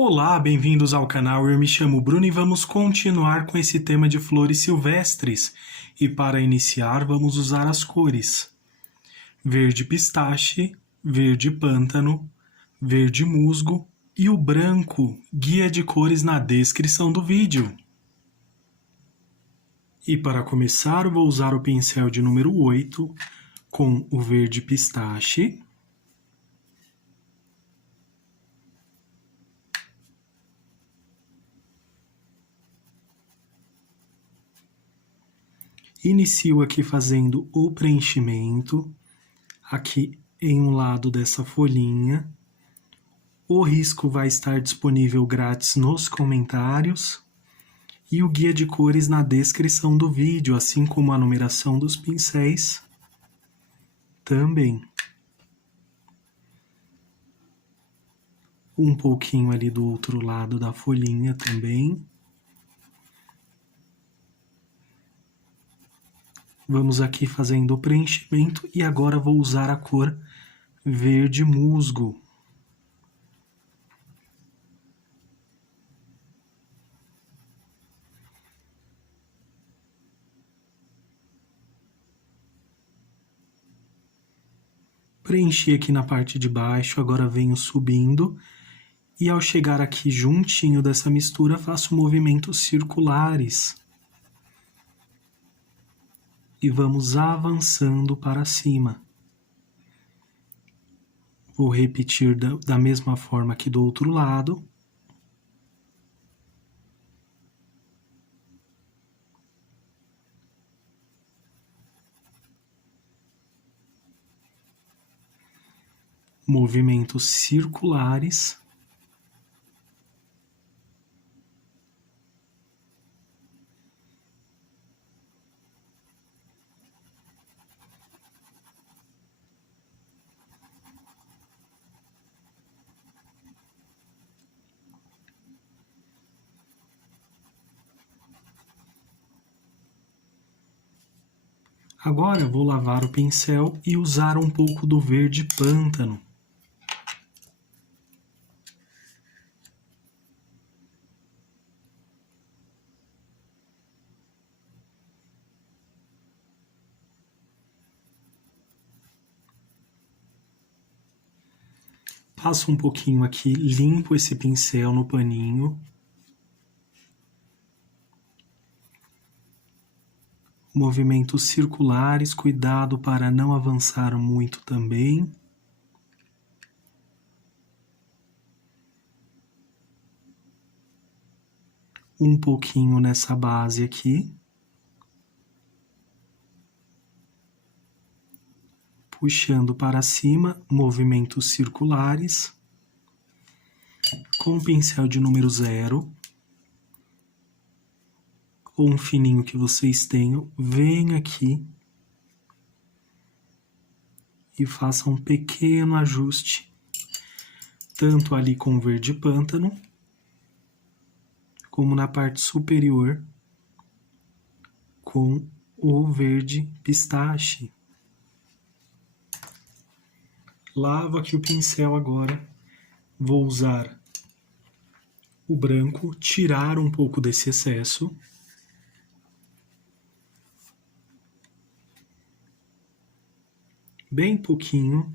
Olá, bem-vindos ao canal. Eu me chamo Bruno e vamos continuar com esse tema de flores silvestres. E para iniciar, vamos usar as cores: verde pistache, verde pântano, verde musgo e o branco. Guia de cores na descrição do vídeo. E para começar, vou usar o pincel de número 8 com o verde pistache. Inicio aqui fazendo o preenchimento, aqui em um lado dessa folhinha. O risco vai estar disponível grátis nos comentários e o guia de cores na descrição do vídeo, assim como a numeração dos pincéis também. Um pouquinho ali do outro lado da folhinha também. Vamos aqui fazendo o preenchimento e agora vou usar a cor verde musgo. Preenchi aqui na parte de baixo, agora venho subindo e ao chegar aqui juntinho dessa mistura faço movimentos circulares. E vamos avançando para cima. Vou repetir da mesma forma aqui do outro lado. Movimentos circulares. Agora eu vou lavar o pincel e usar um pouco do verde pântano. Passo um pouquinho aqui, limpo esse pincel no paninho. Movimentos circulares, cuidado para não avançar muito também. Um pouquinho nessa base aqui. Puxando para cima, movimentos circulares. Com o pincel de número 0. Ou um fininho que vocês tenham, vem aqui e faça um pequeno ajuste, tanto ali com o verde pântano, como na parte superior com o verde pistache. Lavo aqui o pincel agora, vou usar o branco, tirar um pouco desse excesso. Bem pouquinho.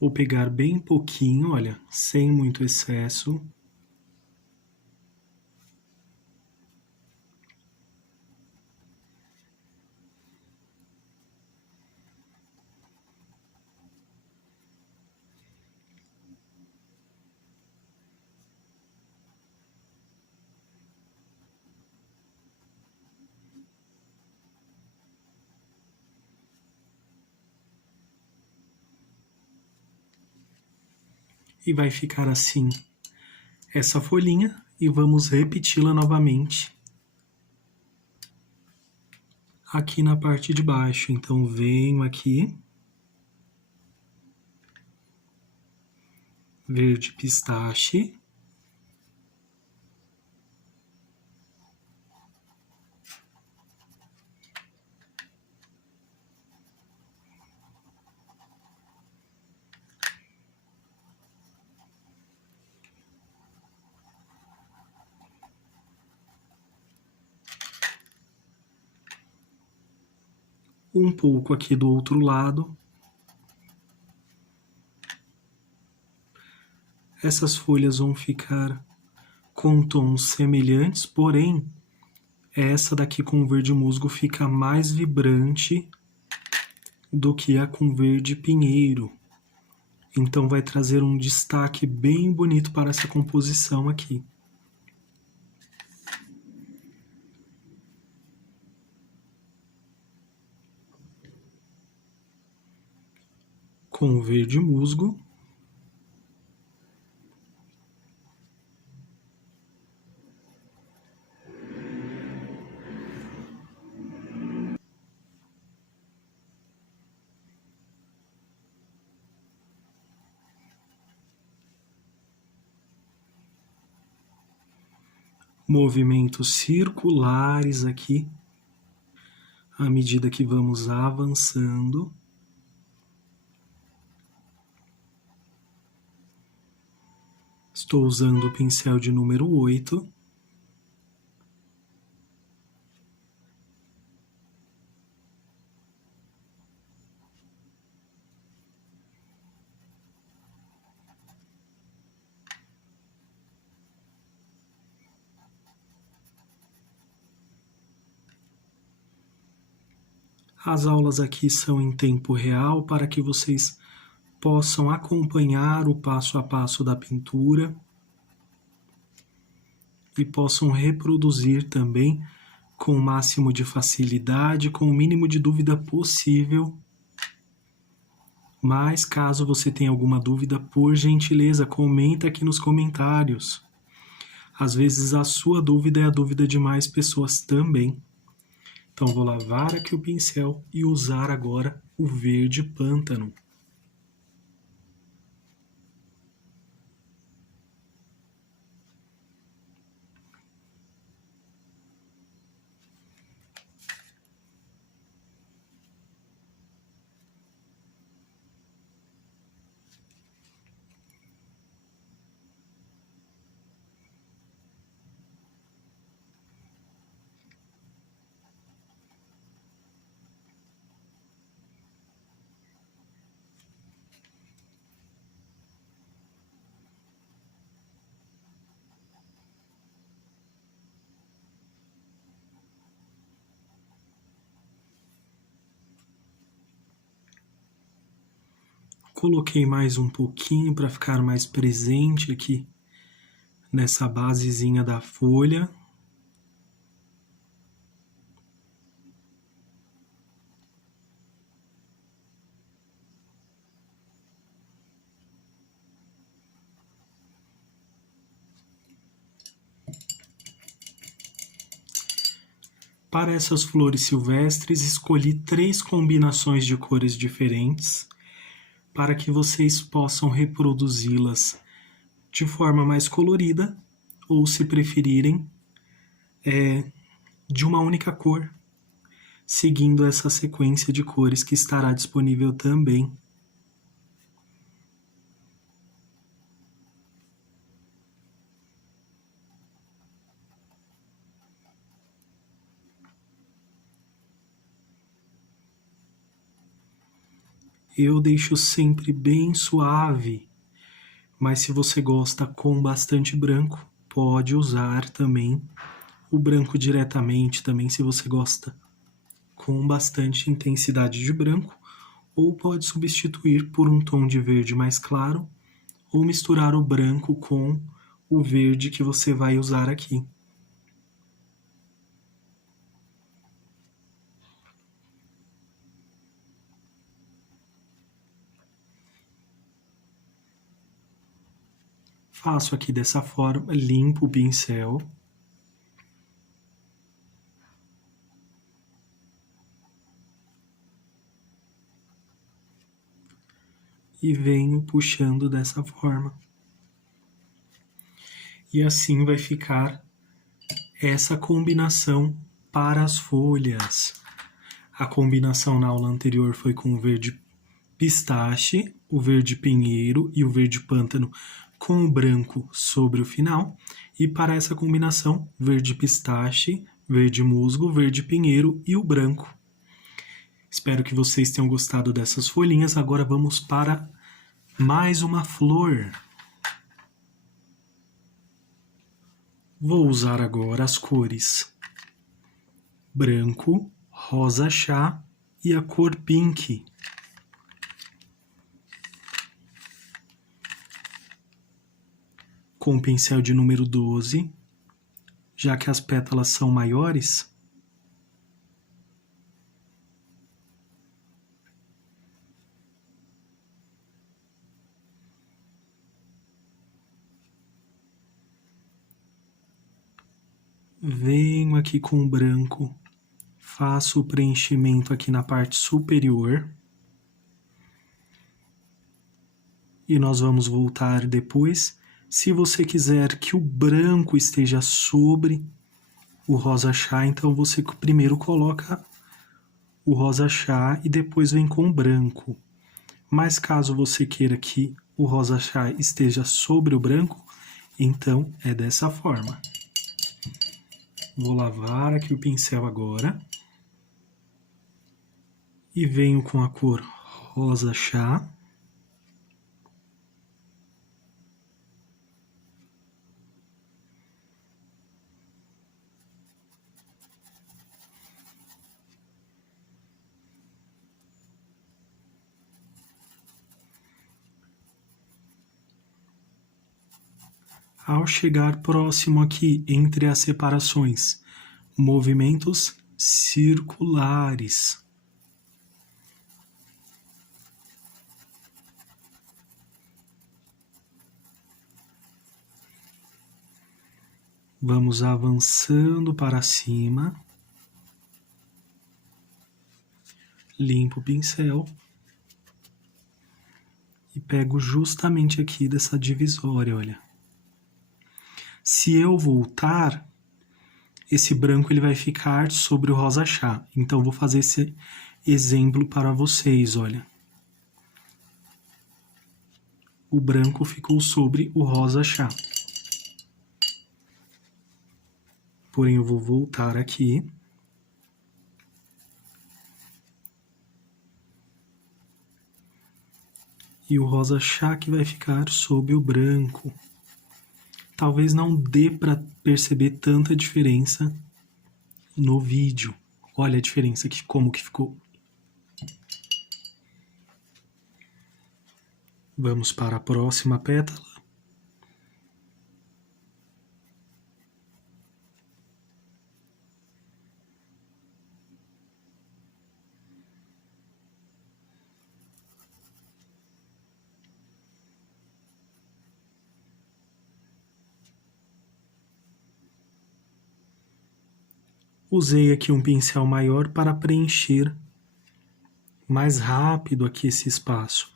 Vou pegar bem pouquinho, olha, sem muito excesso. E vai ficar assim essa folhinha e vamos repeti-la novamente aqui na parte de baixo. Então, venho aqui, verde pistache, um pouco aqui do outro lado. Essas folhas vão ficar com tons semelhantes, porém, essa daqui com verde musgo fica mais vibrante do que a com verde pinheiro. Então vai trazer um destaque bem bonito para essa composição aqui. Com verde musgo. Movimentos circulares aqui, à medida que vamos avançando. Estou usando o pincel de número 8. As aulas aqui são em tempo real para que vocês possam acompanhar o passo a passo da pintura e possam reproduzir também com o máximo de facilidade, com o mínimo de dúvida possível. Mas caso você tenha alguma dúvida, por gentileza, comenta aqui nos comentários. Às vezes a sua dúvida é a dúvida de mais pessoas também. Então vou lavar aqui o pincel e usar agora o verde pântano. Coloquei mais um pouquinho para ficar mais presente aqui nessa basezinha da folha. Para essas flores silvestres, escolhi 3 combinações de cores diferentes para que vocês possam reproduzi-las de forma mais colorida ou, se preferirem, de uma única cor, seguindo essa sequência de cores que estará disponível também. Eu deixo sempre bem suave, mas se você gosta com bastante branco, pode usar também o branco diretamente, também se você gosta com bastante intensidade de branco, ou pode substituir por um tom de verde mais claro, ou misturar o branco com o verde que você vai usar aqui. Faço aqui dessa forma, limpo o pincel. E venho puxando dessa forma. E assim vai ficar essa combinação para as folhas. A combinação na aula anterior foi com o verde pistache, o verde pinheiro e o verde pântano com o branco sobre o final. E para essa combinação, verde pistache, verde musgo, verde pinheiro e o branco. Espero que vocês tenham gostado dessas folhinhas. Agora vamos para mais uma flor. Vou usar agora as cores branco, rosa chá e a cor pink. Com o pincel de número 12, já que as pétalas são maiores, venho aqui com o branco, faço o preenchimento aqui na parte superior. E nós vamos voltar depois. Se você quiser que o branco esteja sobre o rosa chá, então você primeiro coloca o rosa chá e depois vem com o branco. Mas caso você queira que o rosa chá esteja sobre o branco, então é dessa forma. Vou lavar aqui o pincel agora. E venho com a cor rosa chá. Ao chegar próximo aqui entre as separações, movimentos circulares. Vamos avançando para cima. Limpo o pincel. E pego justamente aqui dessa divisória, olha. Se eu voltar, esse branco ele vai ficar sobre o rosa chá. Então, vou fazer esse exemplo para vocês, olha. O branco ficou sobre o rosa chá. Porém, eu vou voltar aqui. E o rosa chá que vai ficar sob o branco. Talvez não dê para perceber tanta diferença no vídeo. Olha a diferença aqui, como que ficou. Vamos para a próxima pétala. Usei aqui um pincel maior para preencher mais rápido aqui esse espaço.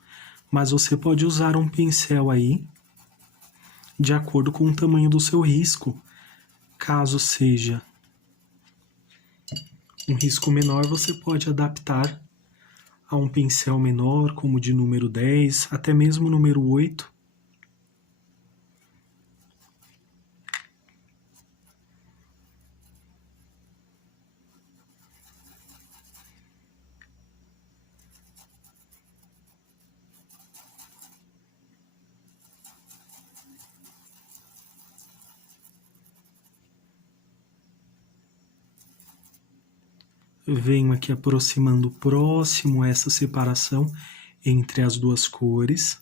Mas você pode usar um pincel aí de acordo com o tamanho do seu risco. Caso seja um risco menor, você pode adaptar a um pincel menor, como de número 10, até mesmo número 8. Venho aqui aproximando próximo essa separação entre as duas cores.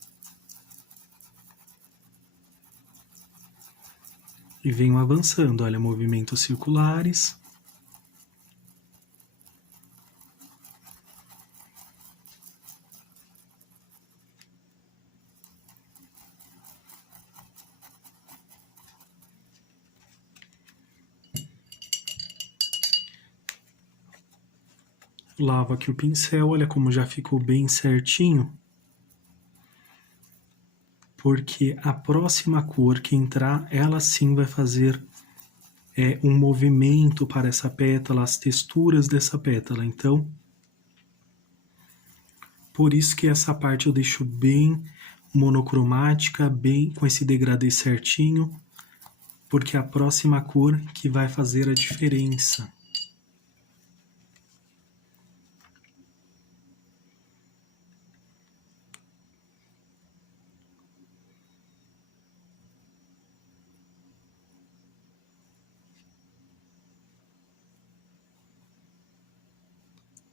E venho avançando, olha, movimentos circulares. Lavo aqui o pincel, olha como já ficou bem certinho. Porque a próxima cor que entrar, ela sim vai fazer um movimento para essa pétala, as texturas dessa pétala. Então, por isso que essa parte eu deixo bem monocromática, bem com esse degradê certinho, porque é a próxima cor que vai fazer a diferença.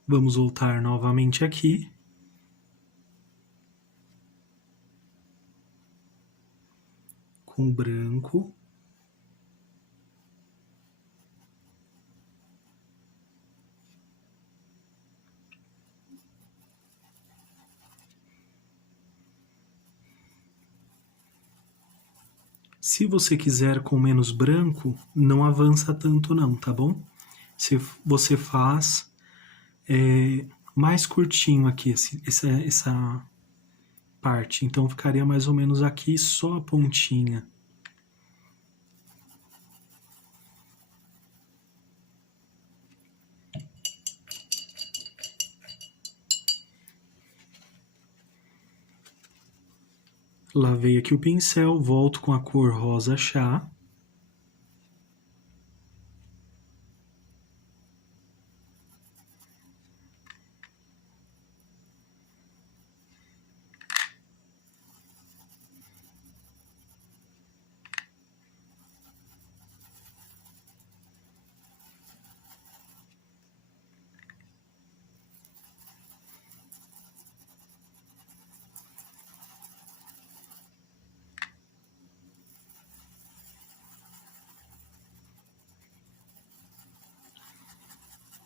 Vamos voltar novamente aqui. Com branco. Se você quiser com menos branco, não avança tanto não, tá bom? Se você faz mais curtinho aqui, essa parte. Então, ficaria mais ou menos aqui só a pontinha. Lavei aqui o pincel, volto com a cor rosa chá.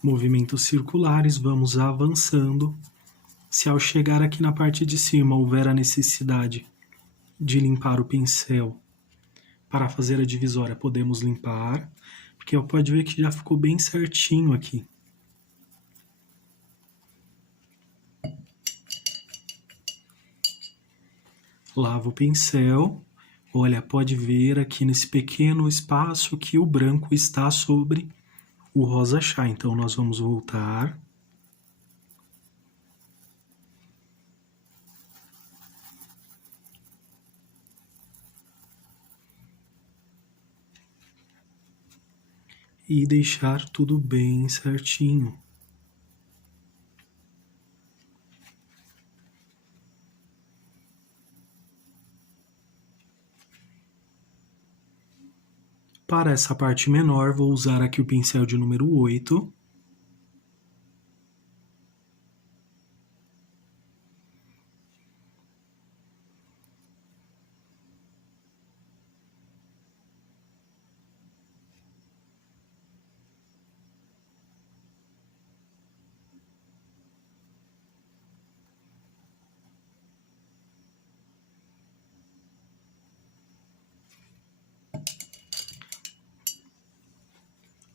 Movimentos circulares, vamos avançando. Se ao chegar aqui na parte de cima houver a necessidade de limpar o pincel para fazer a divisória, podemos limpar, porque pode ver que já ficou bem certinho aqui. Lavo o pincel, olha, pode ver aqui nesse pequeno espaço que o branco está sobre o rosa chá, então nós vamos voltar. E deixar tudo bem certinho. Para essa parte menor, vou usar aqui o pincel de número 8.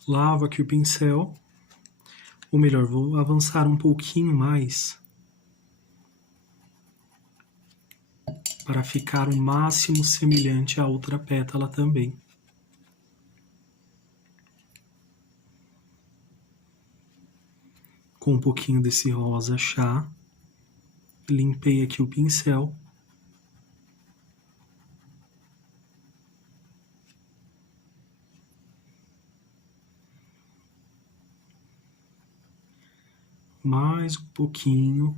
Lavo aqui o pincel, ou melhor, vou avançar um pouquinho mais para ficar o máximo semelhante à outra pétala também. Com um pouquinho desse rosa chá, limpei aqui o pincel. Mais um pouquinho.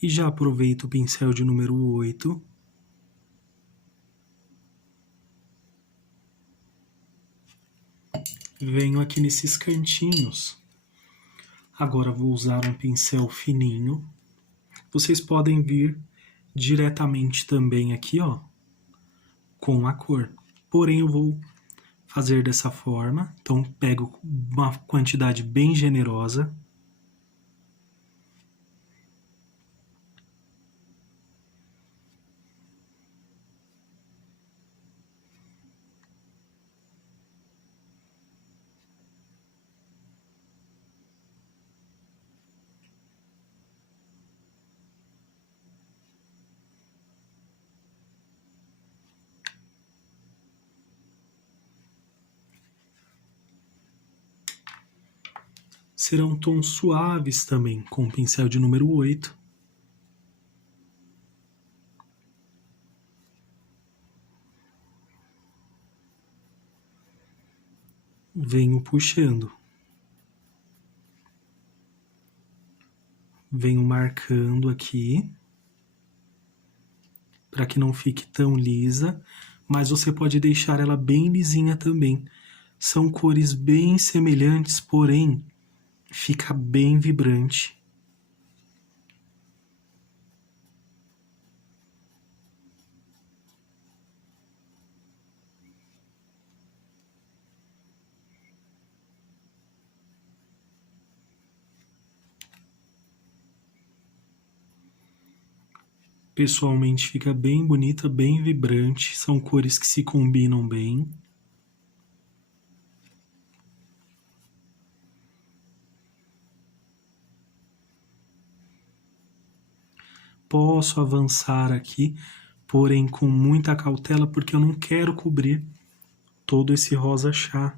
E já aproveito o pincel de número 8. Venho aqui nesses cantinhos. Agora vou usar um pincel fininho. Vocês podem vir diretamente também aqui, ó, com a cor. porém eu vou fazer dessa forma. Então, pego uma quantidade bem generosa. Serão tons suaves também, com o pincel de número 8. Venho puxando. Venho marcando aqui, para que não fique tão lisa, mas você pode deixar ela bem lisinha também. São cores bem semelhantes, porém fica bem vibrante. Pessoalmente fica bem bonita, bem vibrante, são cores que se combinam bem. Posso avançar aqui, porém com muita cautela, porque eu não quero cobrir todo esse rosa chá.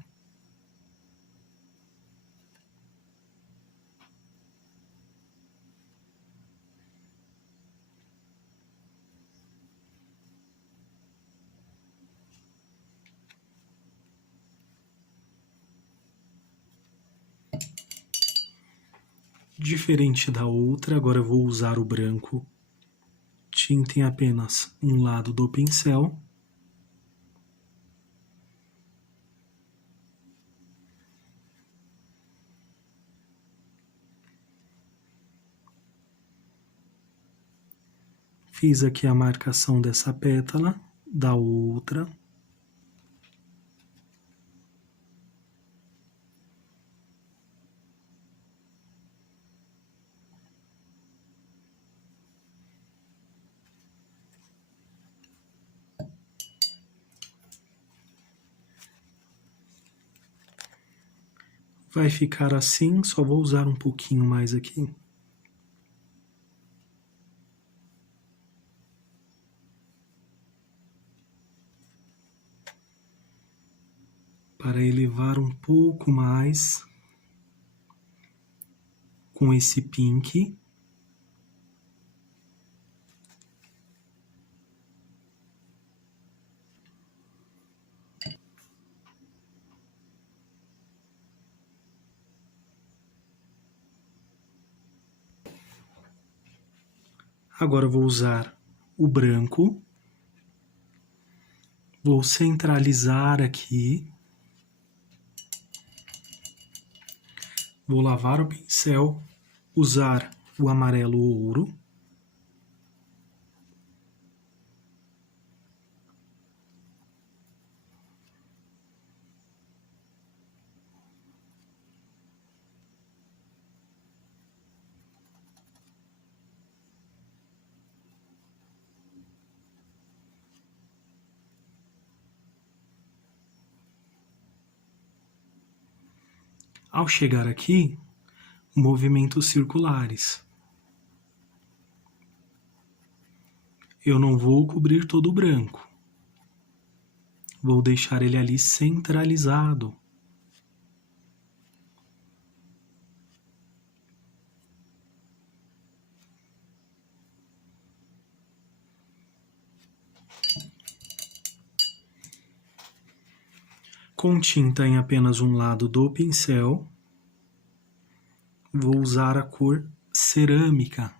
Diferente da outra, agora eu vou usar o branco tinta em apenas um lado do pincel. Fiz aqui a marcação dessa pétala, da outra. Vai ficar assim, só vou usar um pouquinho mais aqui. Para elevar um pouco mais com esse pink. Agora eu vou usar o branco. Vou centralizar aqui. Vou lavar o pincel, usar o amarelo ouro. Ao chegar aqui, movimentos circulares. Eu não vou cobrir todo o branco. Vou deixar ele ali centralizado. Com tinta em apenas um lado do pincel, vou usar a cor cerâmica.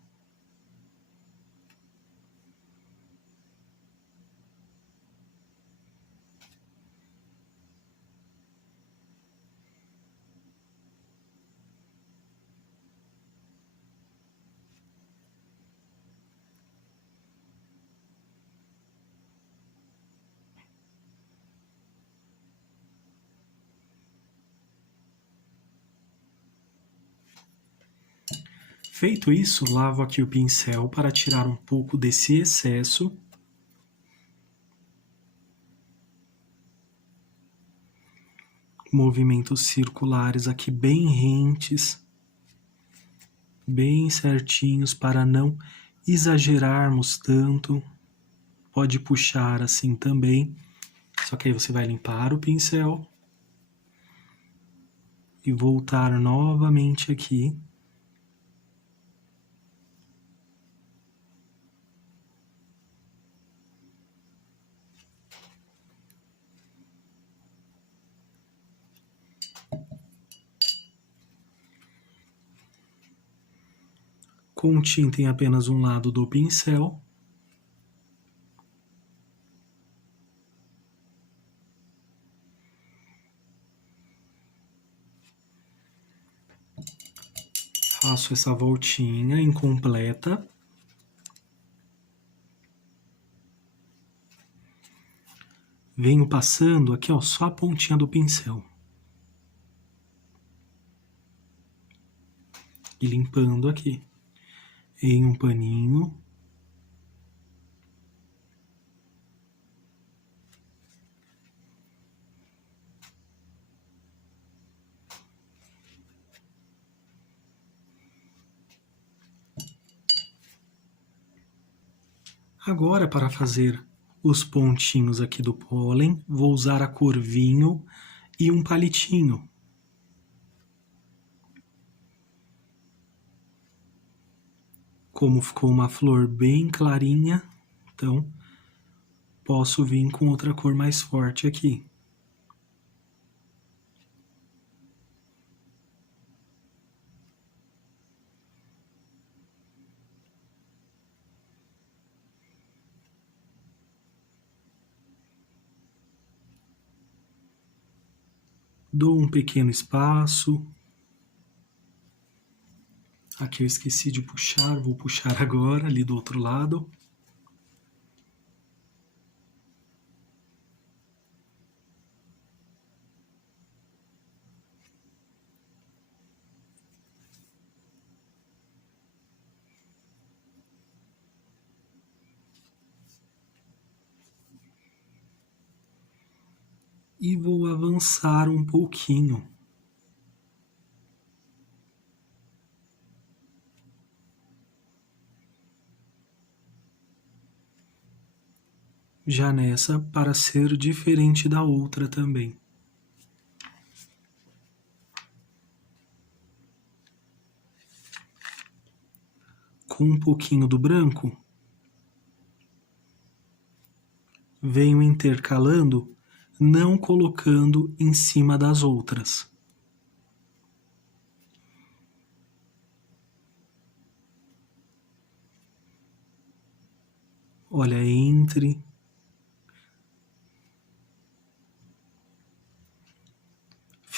Feito isso, lavo aqui o pincel para tirar um pouco desse excesso. Movimentos circulares aqui bem rentes, bem certinhos para não exagerarmos tanto. Pode puxar assim também, só que aí você vai limpar o pincel e voltar novamente aqui. Com tinta em apenas um lado do pincel. Faço essa voltinha incompleta. Venho passando aqui, ó, só a pontinha do pincel. E limpando aqui. Em um paninho. Agora, para fazer os pontinhos aqui do pólen, vou usar a cor vinho e um palitinho. Como ficou uma flor bem clarinha, então posso vir com outra cor mais forte aqui. Dou um pequeno espaço. Aqui eu esqueci de puxar, vou puxar agora, ali do outro lado. E vou avançar um pouquinho. Já nessa, para ser diferente da outra também. Com um pouquinho do branco, venho intercalando, não colocando em cima das outras. Olha, entre.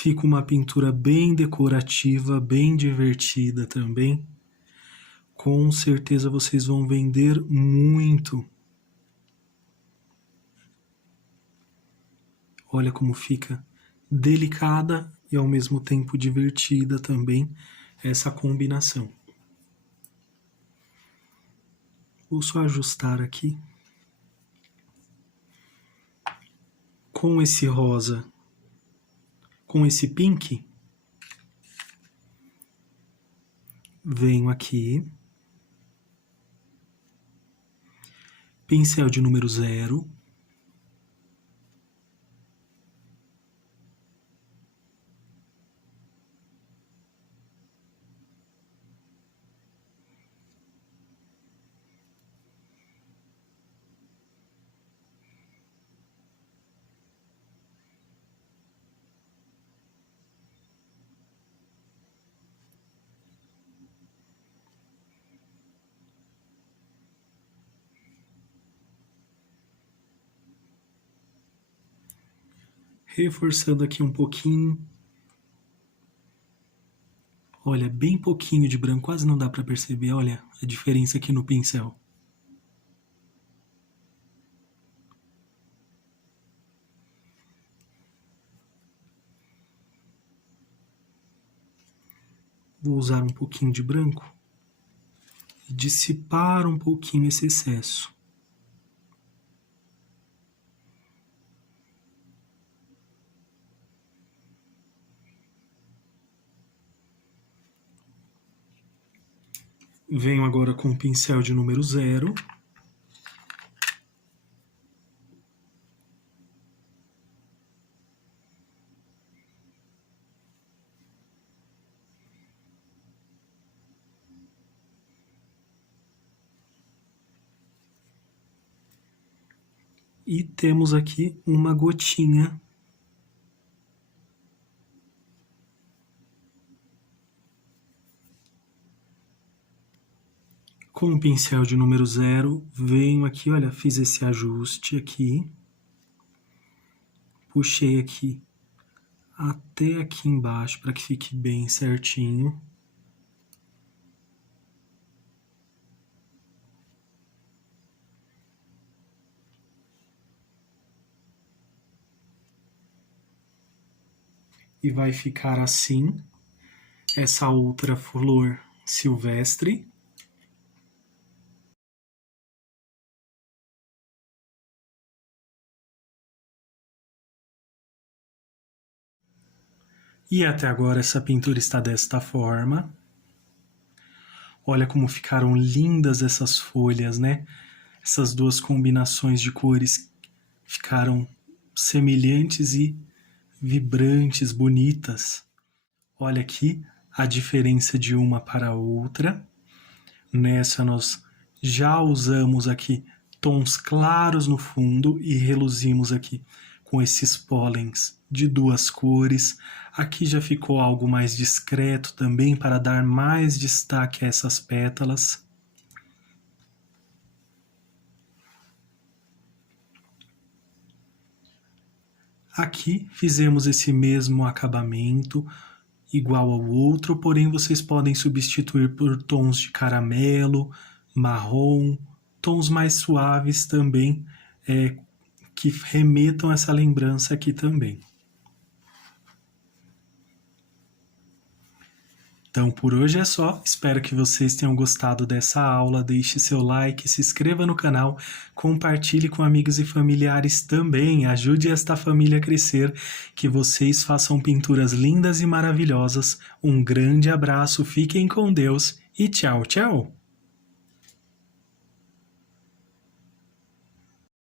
Fica uma pintura bem decorativa, bem divertida também. Com certeza vocês vão vender muito. Olha como fica delicada e ao mesmo tempo divertida também essa combinação. Vou só ajustar aqui. Com esse rosa, com esse pink, venho aqui, pincel de número 0, reforçando aqui um pouquinho. Olha, bem pouquinho de branco, quase não dá para perceber, olha a diferença aqui no pincel. Vou usar um pouquinho de branco e dissipar um pouquinho esse excesso. Venho agora com o pincel de número 0. E temos aqui uma gotinha. Com o pincel de número 0, venho aqui, olha, fiz esse ajuste aqui. Puxei aqui até aqui embaixo para que fique bem certinho. E vai ficar assim, essa outra flor silvestre. E até agora essa pintura está desta forma. Olha como ficaram lindas essas folhas, né? Essas duas combinações de cores ficaram semelhantes e vibrantes, bonitas. Olha aqui a diferença de uma para a outra. Nessa nós já usamos aqui tons claros no fundo e reluzimos aqui com esses pólens de duas cores. Aqui já ficou algo mais discreto também para dar mais destaque a essas pétalas. Aqui fizemos esse mesmo acabamento, igual ao outro, porém vocês podem substituir por tons de caramelo, marrom, tons mais suaves também, que remetam essa lembrança aqui também. Então, por hoje é só. Espero que vocês tenham gostado dessa aula. Deixe seu like, se inscreva no canal, compartilhe com amigos e familiares também. Ajude esta família a crescer. Que vocês façam pinturas lindas e maravilhosas. Um grande abraço, fiquem com Deus e tchau, tchau!